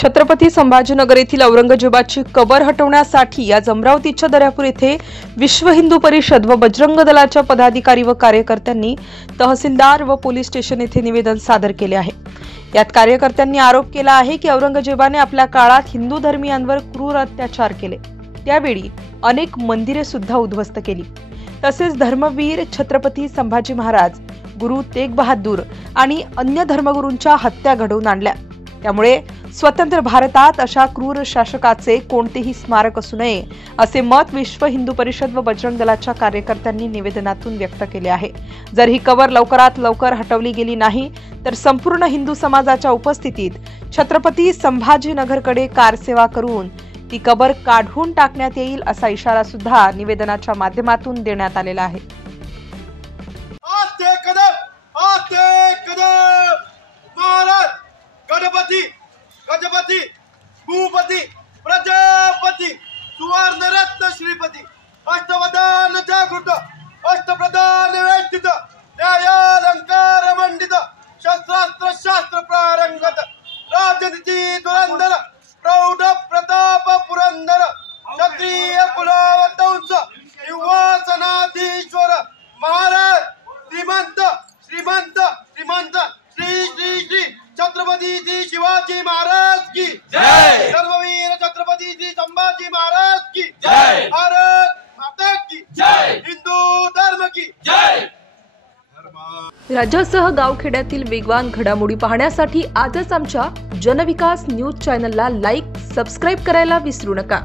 छत्रपती संभाजीनगर येथील औरंगजेबाची कबर हटवण्यासाठी आज अमरावतीच्या दर्यापूर येथे विश्व हिंदू परिषद व बजरंग दलाच्या पदाधिकारी व कार्यकर्त्यांनी तहसीलदार व पोलीस स्टेशन येथे निवेदन सादर केले आहे। यात कार्यकर्त्यांनी आरोप केला आहे की औरंगजेबाने आपल्या काळात हिंदू धर्मीयांवर क्रूर अत्याचार केले, त्यावेळी अनेक मंदिरे सुद्धा उद्ध्वस्त केली। तसेच धर्मवीर छत्रपती संभाजी महाराज, गुरु तेग बहादूर आणि अन्य धर्मगुरूंच्या हत्या घडवून आणल्या। त्यामुळे स्वतंत्र भारतात अशा क्रूर शासकाचे कोणतेही स्मारक असू नये असे मत विश्व हिंदू परिषद व बजरंग दलाच्या कार्यकर्त्यांनी निवेदनातून व्यक्त केले आहे। जर ही कबर लवकरात लवकर हटवली गेली नाही तर संपूर्ण हिंदू समाजाच्या उपस्थितीत छत्रपती संभाजीनगरकडे कारसेवा करून ती कबर काढून टाकण्यात येईल असा इशारा सुद्धा निवेदनाच्या माध्यमातून देण्यात आलेला आहे। गजपती भूपती प्रजापती सुवर्णरत्न श्रीपती अष्टवदान जागृत अष्टप्रधान वेष्टित न्यायालंकार मंडित शस्त्रास्त्र शास्त्र प्रारंगत राजनीती धुरंधर प्रौढ प्रताप पुरंदर क्षत्रिय कुलवंश सिंहासनाधीश्वर महाराज श्रीमंत श्रीमंत श्रीमंत श्री श्री श्री छत्रपती श्री शिवाजी महाराज की जय। धर्मवीर छत्रपती श्री संभाजी महाराज की जय। भारत माता की जय। हिंदू धर्म की जय। राज्यासह गावखेड्यातील वेगवान घडामोडी पाहण्यासाठी आजच आमच्या जनविकास न्यूज चॅनलला लाईक, सबस्क्राईब करायला विसरू नका।